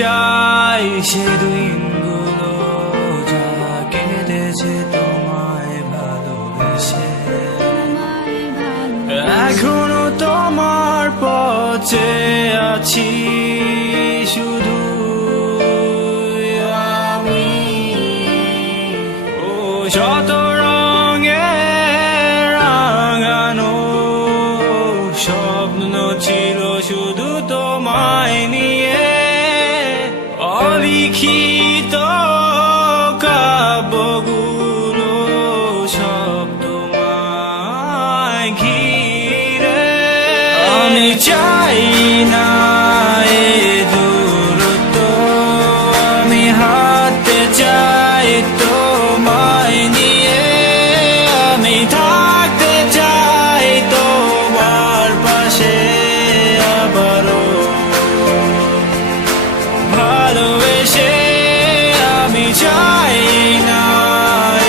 যায় সে দিনগুলো যা কেটেছে তোমায় ভালোবেসে। এখনো তোমার পথে আছি শুধু আমি। ও শত রঙে রাঙানো স্বপ্ন ছিল শুধু তোমায় নিয়ে। অলিখিত কাব্যগুলো সব তোমায় ঘিরে। আমি চাই না এ দূরত্ব, আমি হাঁটতে চাই তোমায় নিয়ে। আমি থাকতে চাই তোমার পাশে আবারও ভালোবেসে। আমি চাই না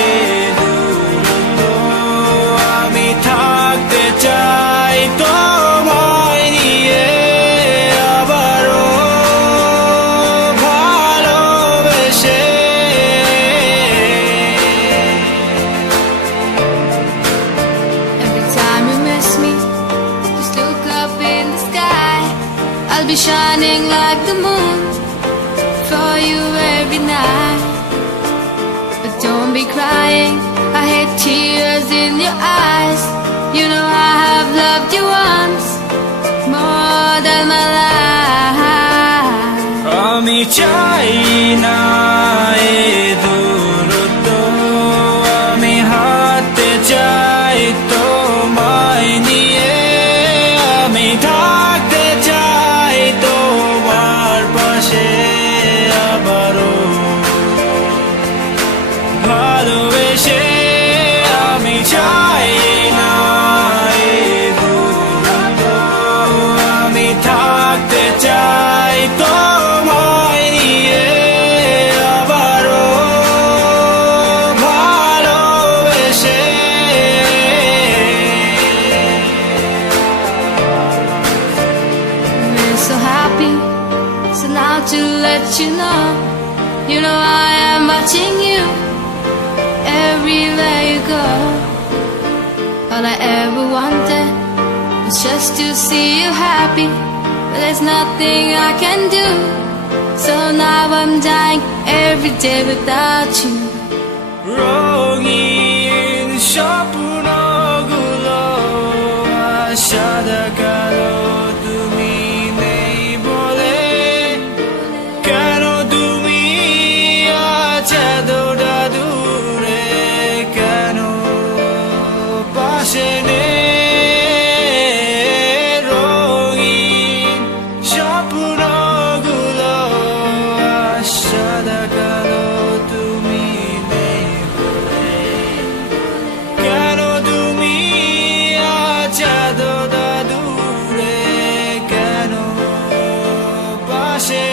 এ দূরত্ব, আমি থাকতে চাই তোমায় নিয়ে আবারও ভালোবেসে। Every time you miss me, just look up in the sky. I'll be shining like the moon for you every night. But don't be crying, I hate tears in your eyes. You know I have loved you once, more than my life. আমি চাই না এ দূরত্ব, আমি হাঁটতে চাই তোমায় নিয়ে। আমি থাকতে চাই তোমার পাশে আবারও ভালোবেসে। আমি চাই না এ দূরত্ব, আমি থাকতে চাই তোমায় নিয়ে আবারও ভালোবেসে। We're so happy, so now to let you know I am watching you everywhere you go. All I ever wanted was just to see you happy, but there's nothing I can do. So now I'm dying every day without you. রঙিন স্বপ্নগুলো সাদা কালো, তুমি নেই বলে। কেন তুমি আছো এতটা দূরে, কেন পাশে নেই? রঙিন স্বপ্নগুলো সাদা কালো, তুমি নেই বলে। কেন তুমি আছো এতটা দূরে, কেন পাশে